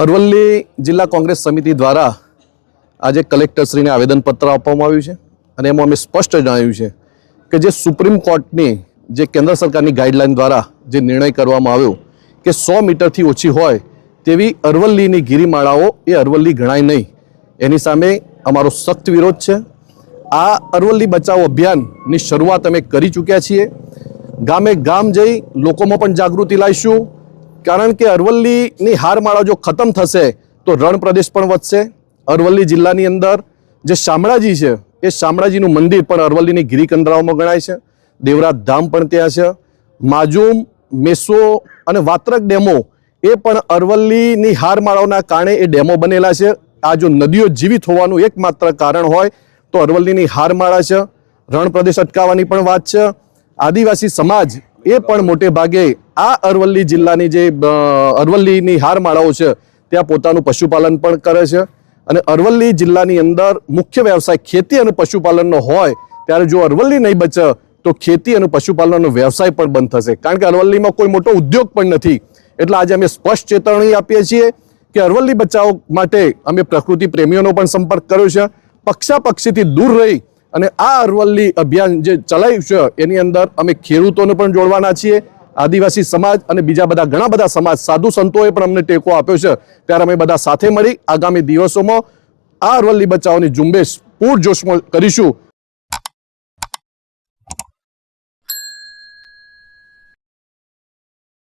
અરવલ્લી જિલ્લા કોંગ્રેસ સમિતિ દ્વારા આજે કલેક્ટરશ્રીને આવેદનપત્ર આપવામાં આવ્યું છે અને એમાં અમે સ્પષ્ટ જણાવ્યું છે કે જે સુપ્રીમ કોર્ટની જે કેન્દ્ર સરકારની ગાઈડલાઈન દ્વારા જે નિર્ણય કરવામાં આવ્યો કે 100 મીટરથી ઓછી હોય તેવી અરવલ્લીની ગિરિમાળાઓ એ અરવલ્લી ગણાય નહીં, એની સામે અમારો સખ્ત વિરોધ છે। આ અરવલ્લી બચાવો અભિયાનની શરૂઆત અમે કરી ચૂક્યા છીએ। ગામે ગામ જઈ લોકોમાં પણ જાગૃતિ લાવીશું, કારણ કે અરવલ્લીની હારમાળા જો ખતમ થશે તો રણ પ્રદેશ પણ વધશે। અરવલ્લી જિલ્લાની અંદર જે શામળાજી છે એ શામળાજીનું મંદિર પણ અરવલ્લીની ગિરિકંદરાઓમાં ગણાય છે। દેવરાજ ધામ પણ ત્યાં છે। માજુમ, મેસો અને વાત્રક ડેમો એ પણ અરવલ્લીની હારમાળાઓના કારણે એ ડેમો બનેલા છે। આ જો નદીઓ જીવિત હોવાનું એકમાત્ર કારણ હોય તો અરવલ્લીની હારમાળા છે। રણ પ્રદેશ અટકાવવાની પણ વાત છે। આદિવાસી સમાજ એ પણ મોટે ભાગે આ અરવલ્લી જિલ્લાની જે અરવલ્લીની હારમાળાઓ છે ત્યાં પોતાનું પશુપાલન પણ કરે છે અને અરવલ્લી જિલ્લાની અંદર મુખ્ય વ્યવસાય ખેતી અને પશુપાલનનો હોય ત્યારે જો અરવલ્લી નહીં બચે તો ખેતી અને પશુપાલનનો વ્યવસાય પણ બંધ થશે, કારણ કે અરવલ્લીમાં કોઈ મોટો ઉદ્યોગ પણ નથી। એટલે આજે અમે સ્પષ્ટ ચેતવણી આપીએ છીએ કે અરવલ્લી બચાવ માટે અમે પ્રકૃતિ પ્રેમીઓનો પણ સંપર્ક કર્યો છે। પક્ષાપક્ષીથી દૂર રહી અને આ અરવલ્લી અભિયાન જે ચલાવ્યું છે એની અંદર અમે ખેડૂતોને પણ જોડવાના છીએ, આદિવાસી સમાજ અને બીજા બધા ઘણા બધા સમાજ, સાધુ સંતોએ પણ અમને ટેકો આપ્યો છે। ત્યારે અમે બધા સાથે મળી આગામી દિવસોમાં આ અરવલ્લી બચાવની ઝુંબેશ પૂરજોશમાં કરીશું